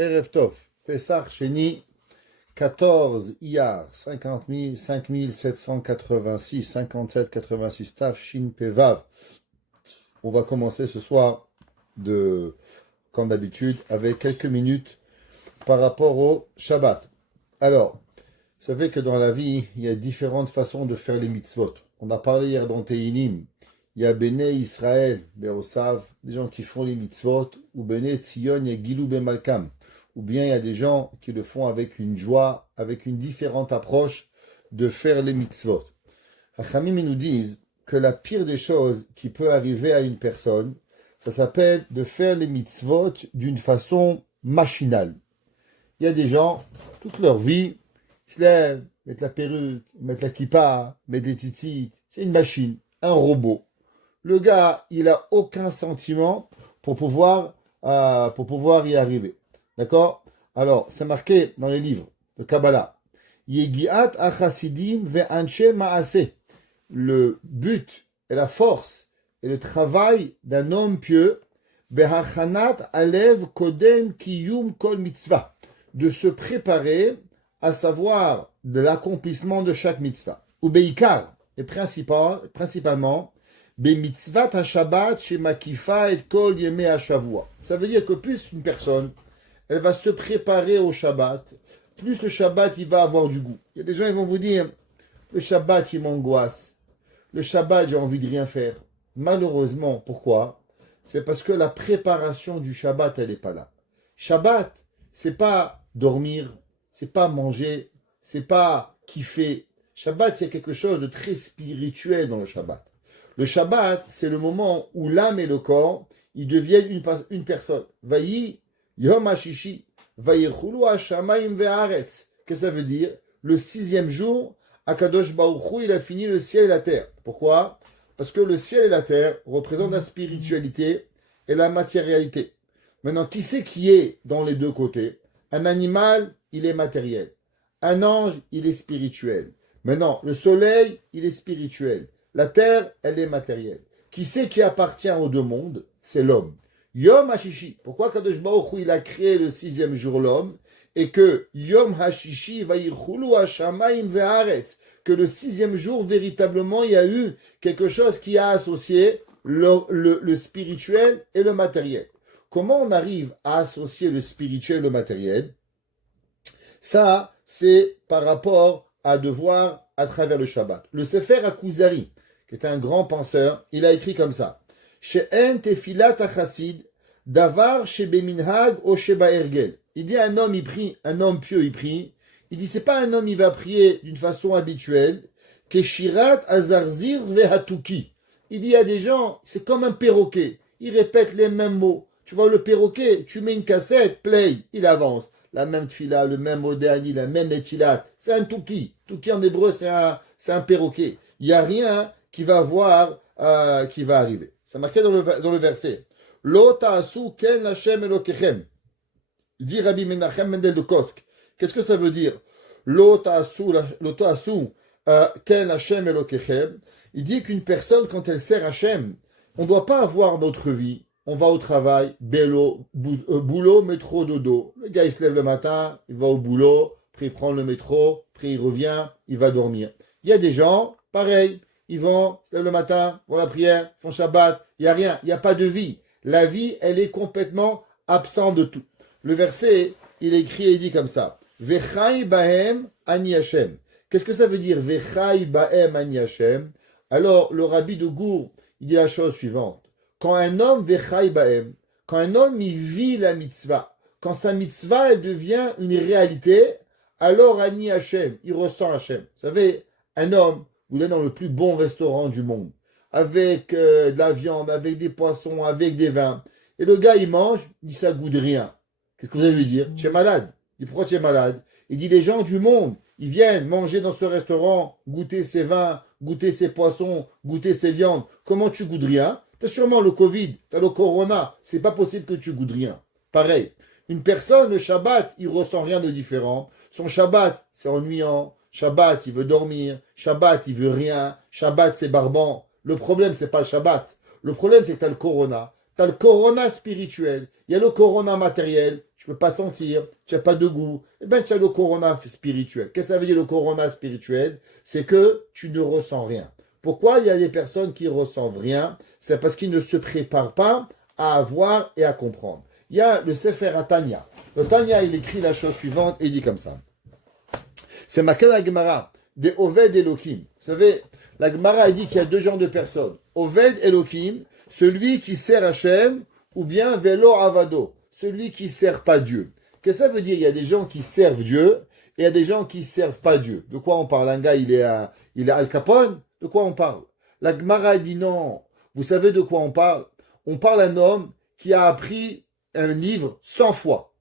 Erev Tov, Pesach Sheni, 14 Iyar, 50 000, 5786, 5786 Tav Shin Pevav. On va commencer ce soir, comme d'habitude, avec quelques minutes par rapport au Shabbat. Alors, vous savez que dans la vie, il y a différentes façons de faire les mitzvot. On a parlé hier dans Teilim. Il y a Bnei Israël, Beosav, des gens qui font les mitzvot, ou Bnei Tzion, il y a Gilou Ben Malkam. Ou bien il y a des gens qui le font avec une joie, avec une différente approche de faire les mitzvot. Hachamim nous disent que la pire des choses qui peut arriver à une personne, ça s'appelle de faire les mitzvot d'une façon machinale. Il y a des gens, toute leur vie, ils se lèvent, mettent la perruque, mettent la kippa, mettent des tzitzit. C'est une machine, un robot. Le gars, il n'a aucun sentiment pour pouvoir y arriver. D'accord? Alors, c'est marqué dans les livres de Kabbalah. Yegiat achasidim ve'anche ma'ase. Le but et la force et le travail d'un homme pieux, behachanat alev kodem kiyum kol mitzvah. De se préparer, à savoir de l'accomplissement de chaque mitzvah. Ou beikar, et principalement, Bemitzvat ha-Shabbat shemakifa et kol yemei ha-Shavua. Ça veut dire que plus une personne, elle va se préparer au Shabbat, plus le Shabbat, il va avoir du goût. Il y a des gens, ils vont vous dire, le Shabbat, il m'angoisse. Le Shabbat, j'ai envie de rien faire. Malheureusement, pourquoi? C'est parce que la préparation du Shabbat, elle n'est pas là. Shabbat, c'est pas dormir, c'est pas manger, c'est pas kiffer. Shabbat, il y a quelque chose de très spirituel dans le Shabbat. Le Shabbat, c'est le moment où l'âme et le corps, ils deviennent une personne. Vayi Yom HaShishi, Vayichulu HaShamayim ve'aretz. Qu'est-ce que ça veut dire? Le 6e jour, Akadosh Baruch Hu, il a fini le ciel et la terre. Pourquoi? Parce que le ciel et la terre représentent la spiritualité et la matérialité. Maintenant, qui c'est qui est dans les deux côtés? Un animal, il est matériel. Un ange, il est spirituel. Maintenant, le soleil, il est spirituel. La terre, elle est matérielle. Qui c'est qui appartient aux deux mondes? C'est l'homme. Yom HaShishi. Pourquoi Kadosh Baruch Hu, il a créé le 6e jour l'homme et que Yom HaShishi vayichulu hashamayim ve'aretz, que le 6e jour, véritablement, il y a eu quelque chose qui a associé le spirituel et le matériel. Comment on arrive à associer le spirituel et le matériel? Ça, c'est par rapport à devoir à travers le Shabbat. Le Sefer HaKuzari, qui est un grand penseur, il a écrit comme ça. She'en tefilat hachasid, davar shebeminhag o shebaergel. Il dit un homme pieux, il prie. Il dit c'est pas un homme, il va prier d'une façon habituelle. Keshirat azarzir vehatuki. Il dit il y a des gens, c'est comme un perroquet. Il répète les mêmes mots. Tu vois le perroquet, tu mets une cassette, play, il avance. La même tfila, le même modani, la même etilat. C'est un touki. Touki en hébreu, c'est un perroquet. Il n'y a rien qui va qui va arriver. C'est marqué dans le verset. Lo ta'asu ken Hashem Elokechem. Il dit Rabbi Menachem Mendel de Kosk. Qu'est-ce que ça veut dire? Lo ta'asu ken Hashem Elokechem. Il dit qu'une personne, quand elle sert Hashem, on ne doit pas avoir notre vie. On va au travail, boulot, métro, dodo. Le gars, il se lève le matin, il va au boulot, puis il prend le métro, puis il revient, il va dormir. Il y a des gens, pareil, ils vont, se lèvent le matin, vont à la prière, font Shabbat, il n'y a rien, il n'y a pas de vie. La vie, elle est complètement absente de tout. Le verset, il est écrit et il dit comme ça. Vechai bahem ani Hashem. Qu'est-ce que ça veut dire, Vechai bahem ani Hashem? Alors, le rabbi de Gour, il dit la chose suivante. Quand un homme vechai bahem, quand un homme il vit la mitzvah, quand sa mitzvah elle devient une réalité, alors Ani Hashem, il ressent Hashem. Vous savez, un homme, il est dans le plus bon restaurant du monde, avec de la viande, avec des poissons, avec des vins, et le gars il mange, il dit ça goûte rien. Qu'est-ce que vous allez lui dire? Tu es malade. Il dit pourquoi tu es malade? Il dit les gens du monde, ils viennent manger dans ce restaurant, goûter ses vins, goûter ses poissons, goûter ses viandes. Comment tu goûtes rien? Tu as sûrement le Covid, tu as le Corona, c'est pas possible que tu goûtes rien. Pareil, une personne, le Shabbat, il ressent rien de différent. Son Shabbat, c'est ennuyant. Shabbat, il veut dormir. Shabbat, il veut rien. Shabbat, c'est barbant. Le problème, c'est pas le Shabbat. Le problème, c'est que tu as le Corona, tu as le corona spirituel, il y a le corona matériel, tu ne peux pas sentir, tu n'as pas de goût. Eh bien, tu as le corona spirituel. Qu'est-ce que ça veut dire le corona spirituel? C'est que tu ne ressens rien. Pourquoi il y a des personnes qui ne ressentent rien? C'est parce qu'ils ne se préparent pas à avoir et à comprendre. Il y a le Sefer Tanya. Le Tanya, il écrit la chose suivante et il dit comme ça. C'est marqué dans la Gemara, des Oved Elohim. Vous savez, la Gemara dit qu'il y a deux genres de personnes. Oved Elohim, celui qui sert Hachem, ou bien Velo Avado, celui qui ne sert pas Dieu. Qu'est-ce que ça veut dire? Il y a des gens qui servent Dieu et il y a des gens qui ne servent pas Dieu. De quoi on parle? Un gars, il est Al Capone? De quoi on parle? La Gemara dit non. Vous savez de quoi on parle? On parle d'un homme qui a appris un livre 100 fois.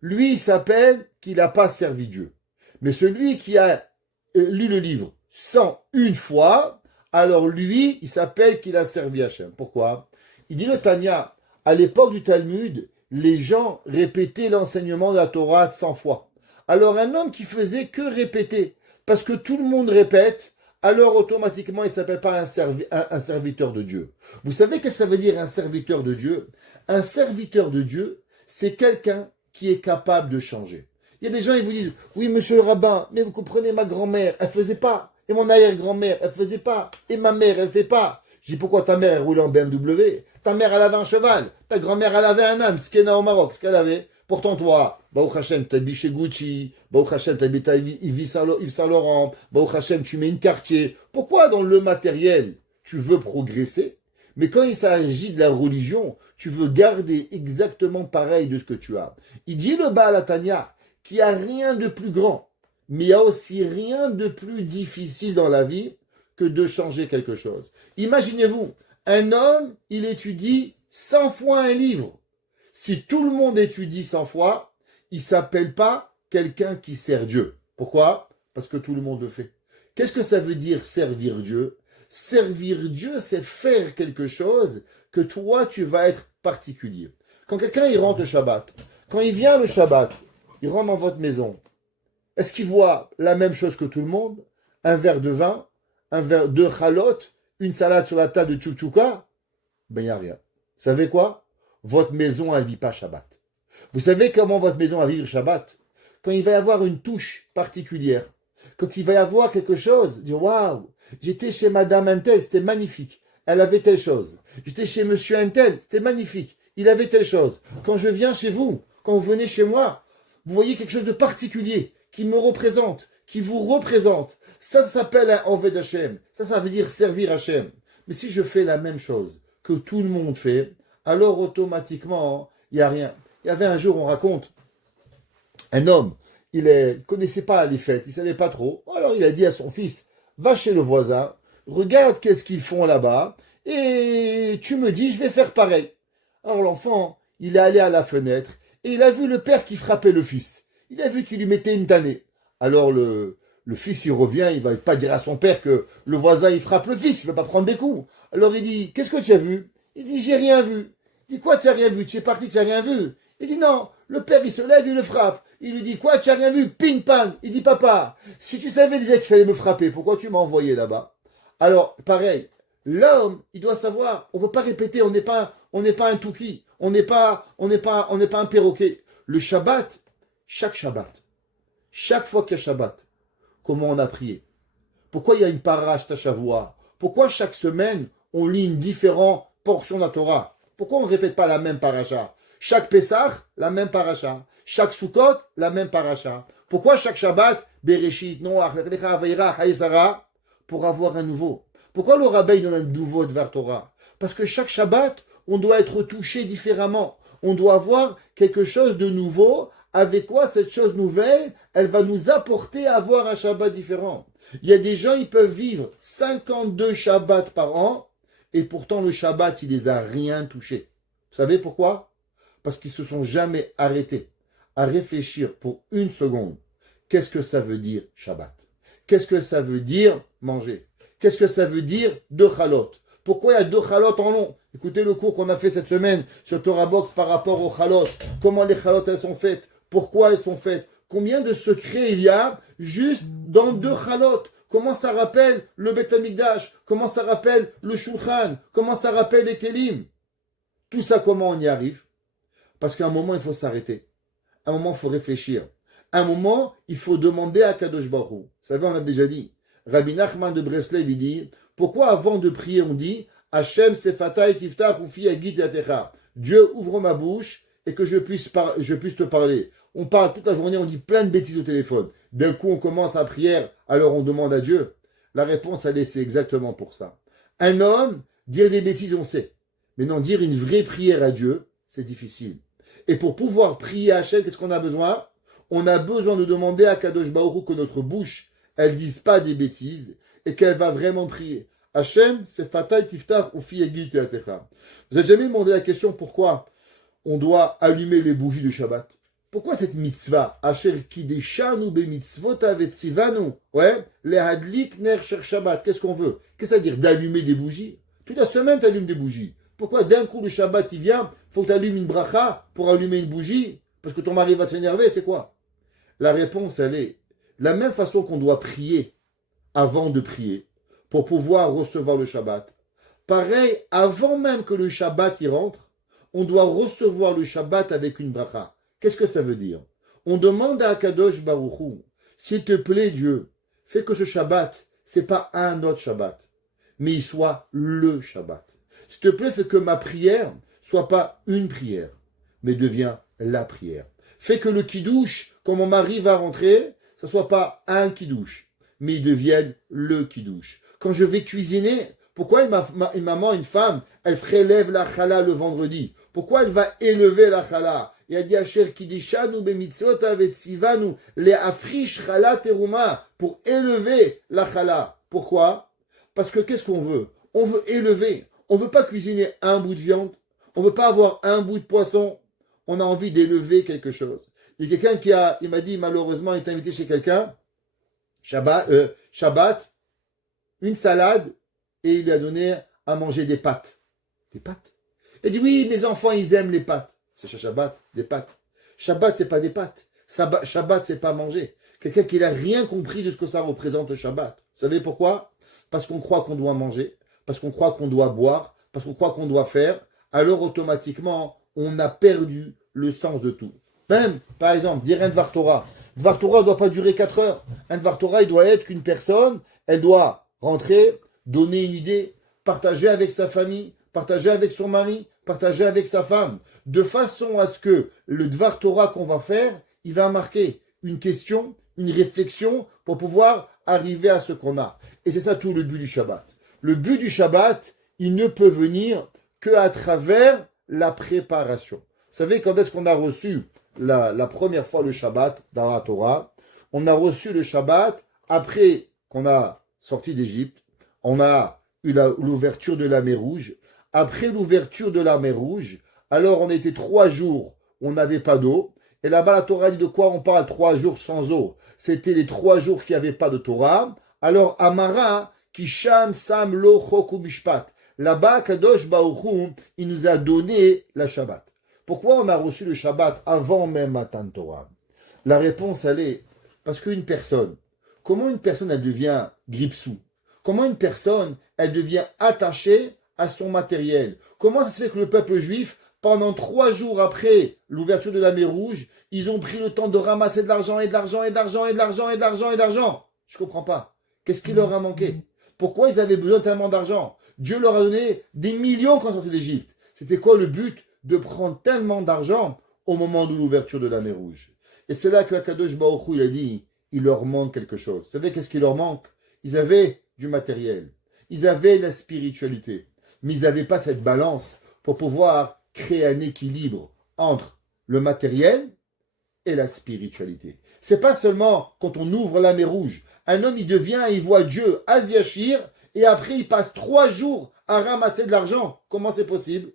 Lui, il s'appelle qu'il n'a pas servi Dieu. Mais celui qui a lu le livre 101 fois, alors lui, il s'appelle qu'il a servi Hachem. Pourquoi? Il dit le Tanya, à l'époque du Talmud, les gens répétaient l'enseignement de la Torah 100 fois. Alors un homme qui faisait que répéter, parce que tout le monde répète, alors automatiquement il ne s'appelle pas un serviteur de Dieu. Vous savez ce que ça veut dire un serviteur de Dieu? Un serviteur de Dieu, c'est quelqu'un qui est capable de changer. Il y a des gens, ils vous disent, oui, monsieur le rabbin, mais vous comprenez, ma grand-mère, elle ne faisait pas. Et mon arrière-grand-mère, elle ne faisait pas. Et ma mère, elle ne fait pas. Je dis, pourquoi ta mère, elle roulait en BMW? Ta mère, elle avait un cheval. Ta grand-mère, elle avait un âne. Skena au Maroc, ce qu'elle avait. Pourtant, toi, Baruch Hashem, tu habites chez Gucci. Baruch Hashem, tu habites à Yves Saint Laurent. Baruch Hashem, tu mets une quartier. Pourquoi dans le matériel, tu veux progresser? Mais quand il s'agit de la religion, tu veux garder exactement pareil de ce que tu as. Il dit le Baal Tanya qu'il n'y a rien de plus grand, mais il n'y a aussi rien de plus difficile dans la vie que de changer quelque chose. Imaginez-vous, un homme, il étudie 100 fois un livre. Si tout le monde étudie 100 fois, il ne s'appelle pas quelqu'un qui sert Dieu. Pourquoi? Parce que tout le monde le fait. Qu'est-ce que ça veut dire servir Dieu? Servir Dieu, c'est faire quelque chose que toi, tu vas être particulier. Quand quelqu'un, il rentre le Shabbat, quand il vient le Shabbat, il rentre dans votre maison, est-ce qu'il voit la même chose que tout le monde? Un verre de vin, un verre de chalot, une salade sur la table de tchouktchouka? Ben, il n'y a rien. Vous savez quoi? Votre maison, elle ne vit pas Shabbat. Vous savez comment votre maison va vivre Shabbat? Quand il va y avoir une touche particulière, quand il va y avoir quelque chose, dire waouh, j'étais chez Madame Untel, c'était magnifique, elle avait telle chose. J'étais chez Monsieur Untel, c'était magnifique, il avait telle chose. Quand je viens chez vous, quand vous venez chez moi, vous voyez quelque chose de particulier qui me représente, qui vous représente. Ça s'appelle un Oved Hashem. Ça veut dire servir Hashem. Mais si je fais la même chose que tout le monde fait, alors automatiquement, il n'y a rien. Il y avait un jour, on raconte, un homme, il ne connaissait pas les fêtes, il ne savait pas trop. Alors il a dit à son fils, va chez le voisin, regarde qu'est-ce qu'ils font là-bas, et tu me dis, je vais faire pareil. Alors l'enfant, il est allé à la fenêtre, et il a vu le père qui frappait le fils. Il a vu qu'il lui mettait une tannée. Alors le fils, il revient, il ne va pas dire à son père que le voisin, il frappe le fils, il ne va pas prendre des coups. Alors il dit, qu'est-ce que tu as vu? Il dit, j'ai rien vu. Il dit, quoi, tu n'as rien vu? Tu es parti, tu n'as rien vu? Il dit, non. Le père, il se lève, il le frappe. Il lui dit, quoi, tu n'as rien vu? Ping, pang. Il dit, papa, si tu savais déjà qu'il fallait me frapper, pourquoi tu m'as envoyé là-bas? Alors, pareil, l'homme, il doit savoir, on ne veut pas répéter, on n'est pas un touki, on n'est pas un perroquet. Le Shabbat, chaque fois qu'il y a Shabbat, comment on a prié? Pourquoi il y a une parache Tashavua? Pourquoi chaque semaine, on lit une différente portion de la Torah? Pourquoi on ne répète pas la même paracha? Chaque Pessah, la même paracha. Chaque Sukkot, la même paracha. Pourquoi chaque Shabbat, Bereshit, Noach, Lecha, Veira, Haïsara, pour avoir un nouveau? Pourquoi le rabbin donne un nouveau Dvar Torah? Parce que chaque Shabbat, on doit être touché différemment. On doit avoir quelque chose de nouveau. Avec quoi cette chose nouvelle, elle va nous apporter à avoir un Shabbat différent. Il y a des gens, ils peuvent vivre 52 Shabbats par an, et pourtant le Shabbat, il les a rien touchés. Vous savez pourquoi? Parce qu'ils ne se sont jamais arrêtés à réfléchir pour une seconde. Qu'est-ce que ça veut dire Shabbat? Qu'est-ce que ça veut dire manger? Qu'est-ce que ça veut dire deux chalot? Pourquoi il y a deux chalot en long? Écoutez le cours qu'on a fait cette semaine sur Torah Box par rapport aux chalot. Comment les chalot elles sont faites? Pourquoi elles sont faites? Combien de secrets il y a juste dans deux chalot? Comment ça rappelle le Beth Amikdash? Comment ça rappelle le Shulchan? Comment ça rappelle les Kelim? Tout ça, comment on y arrive? Parce qu'à un moment, il faut s'arrêter. À un moment, il faut réfléchir. À un moment, il faut demander à Kadosh Baruch Hu. Vous savez, on a déjà dit. Rabbi Nachman de Breslev, il dit, pourquoi avant de prier, on dit Hashem sefatai tiftach ufi agit yatecha. Dieu ouvre ma bouche et que je puisse te parler. On parle toute la journée, on dit plein de bêtises au téléphone. D'un coup, on commence à prière, alors on demande à Dieu. La réponse, elle est, c'est exactement pour ça. Un homme, dire des bêtises, on sait. Mais non, dire une vraie prière à Dieu, c'est difficile. Et pour pouvoir prier à Hachem, qu'est-ce qu'on a besoin? On a besoin de demander à Kadosh Baruch Hu que notre bouche, elle ne dise pas des bêtises et qu'elle va vraiment prier. Hachem, c'est fatal tiftach ou fi egil teatecha. Vous n'avez jamais demandé la question pourquoi on doit allumer les bougies de Shabbat? Pourquoi cette mitzvah? Asher kideshanu be mitzvot avetzivanu. Ouais, le hadlik ner sher Shabbat. Qu'est-ce qu'on veut? Qu'est-ce que ça veut dire d'allumer des bougies? Toute la semaine, tu allumes des bougies. Pourquoi d'un coup le Shabbat il vient, faut que tu allumes une bracha pour allumer une bougie? Parce que ton mari va s'énerver, c'est quoi? La réponse, elle est de la même façon qu'on doit prier avant de prier pour pouvoir recevoir le Shabbat. Pareil, avant même que le Shabbat y rentre, on doit recevoir le Shabbat avec une bracha. Qu'est-ce que ça veut dire? On demande à Kadosh Baruch Hu, s'il te plaît Dieu, fais que ce Shabbat, c'est pas un autre Shabbat, mais il soit le Shabbat. S'il te plaît, fais que ma prière soit pas une prière, mais devient la prière. Fais que le kidouche, quand mon mari va rentrer, ça soit pas un kidouche, mais il devienne le kidouche. Quand je vais cuisiner, pourquoi une maman, une femme, elle prélève la chala le vendredi? Pourquoi elle va élever la chala? Il a dit Asher kidishanu bemitzvot avetzivanu le afrish chala teruma, pour élever la chala. Pourquoi? Parce que qu'est-ce qu'on veut? On veut élever. On ne veut pas cuisiner un bout de viande. On ne veut pas avoir un bout de poisson. On a envie d'élever quelque chose. Il y a quelqu'un il m'a dit malheureusement, il est invité chez quelqu'un, Shabbat, une salade, et il lui a donné à manger des pâtes. Des pâtes? Il dit oui, mes enfants, ils aiment les pâtes. C'est Shabbat, des pâtes. Shabbat, c'est pas des pâtes. Shabbat, c'est pas manger. Quelqu'un qui n'a rien compris de ce que ça représente le Shabbat. Vous savez pourquoi? Parce qu'on croit qu'on doit manger, parce qu'on croit qu'on doit boire, parce qu'on croit qu'on doit faire, alors automatiquement, on a perdu le sens de tout. Même, par exemple, dire un Dvar Torah. Dvar Torah ne doit pas durer 4 heures. Un Dvar Torah, il doit être qu'une personne, elle doit rentrer, donner une idée, partager avec sa famille, partager avec son mari, partager avec sa femme, de façon à ce que le Dvar Torah qu'on va faire, il va marquer une question, une réflexion pour pouvoir arriver à ce qu'on a. Et c'est ça tout le but du Shabbat. Le but du Shabbat, il ne peut venir qu'à travers la préparation. Vous savez, quand est-ce qu'on a reçu la première fois le Shabbat dans la Torah? On a reçu le Shabbat après qu'on a sorti d'Égypte. On a eu l'ouverture de la mer Rouge. Après l'ouverture de la mer Rouge, alors on était 3 jours, on n'avait pas d'eau. Et là-bas, la Torah dit de quoi on parle? 3 jours sans eau. C'était les 3 jours qu'il n'y avait pas de Torah. Alors, Amara, Kisham, Sam, Lo, Choku, Mishpat. Là-bas, Kadosh Baruch Hu, il nous a donné la Shabbat. Pourquoi on a reçu le Shabbat avant même Matan Torah? La réponse, elle est parce qu'une personne, comment une personne, elle devient gripsou? Comment une personne, elle devient attachée à son matériel? Comment ça se fait que le peuple juif, pendant 3 jours après l'ouverture de la mer Rouge, ils ont pris le temps de ramasser de l'argent et de l'argent et de l'argent et de l'argent et de l'argent et d'argent? Je ne comprends pas. Qu'est-ce qui leur a manqué? Pourquoi ils avaient besoin tellement d'argent? Dieu leur a donné des millions quand ils sont sortis d'Égypte. C'était quoi le but de prendre tellement d'argent au moment de l'ouverture de la mer Rouge? Et c'est là que Akadosh Baruch Hu, il a dit, il leur manque quelque chose. Vous savez qu'est-ce qui leur manque? Ils avaient du matériel. Ils avaient la spiritualité. Mais ils n'avaient pas cette balance pour pouvoir créer un équilibre entre le matériel et la spiritualité. C'est pas seulement quand on ouvre la mer Rouge. Un homme, il devient, il voit Dieu, Az Yashir, et après, il passe 3 jours à ramasser de l'argent. Comment c'est possible?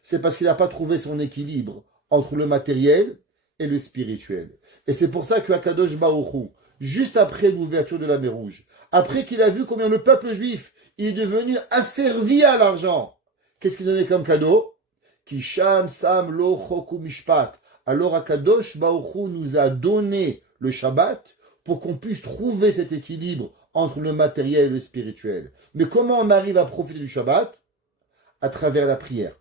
C'est parce qu'il n'a pas trouvé son équilibre entre le matériel et le spirituel. Et c'est pour ça que Akadosh Baruch Hu, juste après l'ouverture de la mer Rouge, après qu'il a vu combien le peuple juif, il est devenu asservi à l'argent, qu'est-ce qu'il donnait comme cadeau? Kisham Sam Lo Choku Mishpat. Alors Akadosh Baruch Hu nous a donné le Shabbat pour qu'on puisse trouver cet équilibre entre le matériel et le spirituel. Mais comment on arrive à profiter du Shabbat? À travers la prière,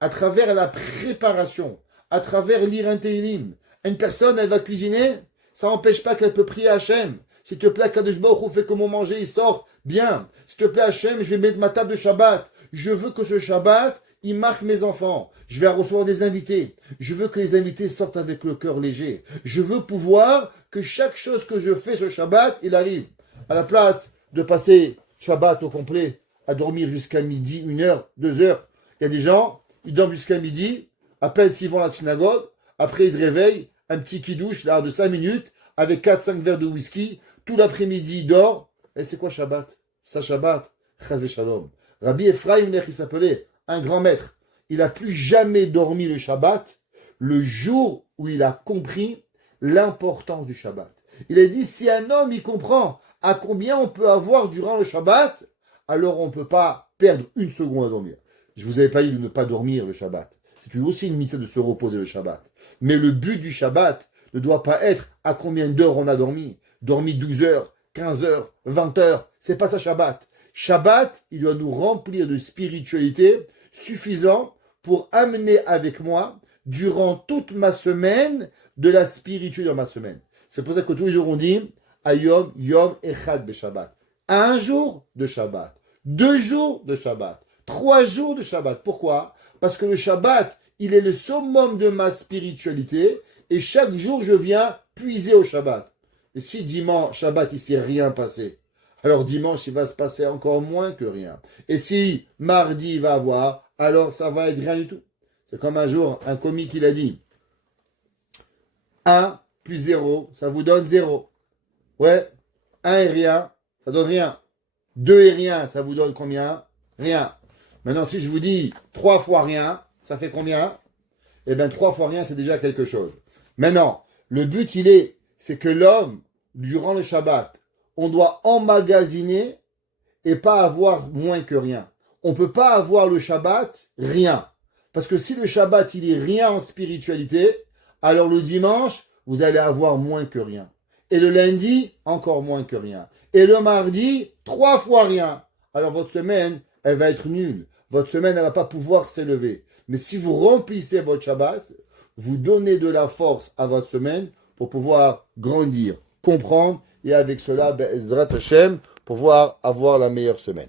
à travers la préparation, à travers lire un Tehillim. Une personne, elle va cuisiner, ça n'empêche pas qu'elle peut prier à Hachem. S'il te plaît, Kadosh Baruch Hu fait que mon manger, il sort bien. S'il te plaît, Hachem, je vais mettre ma table de Shabbat. Je veux que ce Shabbat, il marque mes enfants. Je vais recevoir des invités. Je veux que les invités sortent avec le cœur léger. Je veux pouvoir que chaque chose que je fais ce Shabbat, il arrive. À la place de passer Shabbat au complet, à dormir jusqu'à midi, 1 heure, 2 heures. Il y a des gens, ils dorment jusqu'à midi, à peine s'ils vont à la synagogue, après ils se réveillent, un petit kidouche là, de 5 minutes, avec 4-5 verres de whisky, tout l'après-midi ils dorment. Et c'est quoi Shabbat? Ça Shabbat, Chas Shalom. Rabbi Ephraim, il s'appelait un grand maître. Il n'a plus jamais dormi le Shabbat, le jour où il a compris l'importance du Shabbat. Il a dit, si un homme il comprend à combien on peut avoir durant le Shabbat, alors on ne peut pas perdre une seconde à dormir. Je ne vous avais pas dit de ne pas dormir le Shabbat. C'est aussi une mitzvah de se reposer le Shabbat. Mais le but du Shabbat ne doit pas être à combien d'heures on a dormi. Dormi 12 heures, 15 heures, 20 heures. C'est pas ça Shabbat. Shabbat, il doit nous remplir de spiritualité suffisant pour amener avec moi, durant toute ma semaine, de la spiritualité dans ma semaine. C'est pour ça que tous les jours on dit Ayom, Yom, Echad de Shabbat. Un jour de Shabbat. 2 jours de Shabbat. 3 jours de Shabbat. Pourquoi? Parce que le Shabbat, il est le summum de ma spiritualité et chaque jour je viens puiser au Shabbat. Et si dimanche, Shabbat, il ne s'est rien passé, alors dimanche, il va se passer encore moins que rien. Et si mardi, il va avoir, alors ça va être rien du tout. C'est comme un jour, un comique, il a dit 1 plus 0, ça vous donne 0. Ouais, 1 et rien, ça donne rien. 2 et rien, ça vous donne combien? Rien. Maintenant, si je vous dis 3 fois rien, ça fait combien? Eh bien, 3 fois rien, c'est déjà quelque chose. Maintenant, le but, c'est que l'homme, durant le Shabbat, on doit emmagasiner et pas avoir moins que rien. On ne peut pas avoir le Shabbat rien. Parce que si le Shabbat, il est rien en spiritualité, alors le dimanche, vous allez avoir moins que rien. Et le lundi, encore moins que rien. Et le mardi, 3 fois rien. Alors votre semaine, elle va être nulle. Votre semaine, elle ne va pas pouvoir s'élever. Mais si vous remplissez votre Shabbat, vous donnez de la force à votre semaine pour pouvoir grandir, comprendre, et avec cela, Ezrat Hashem, pouvoir avoir la meilleure semaine.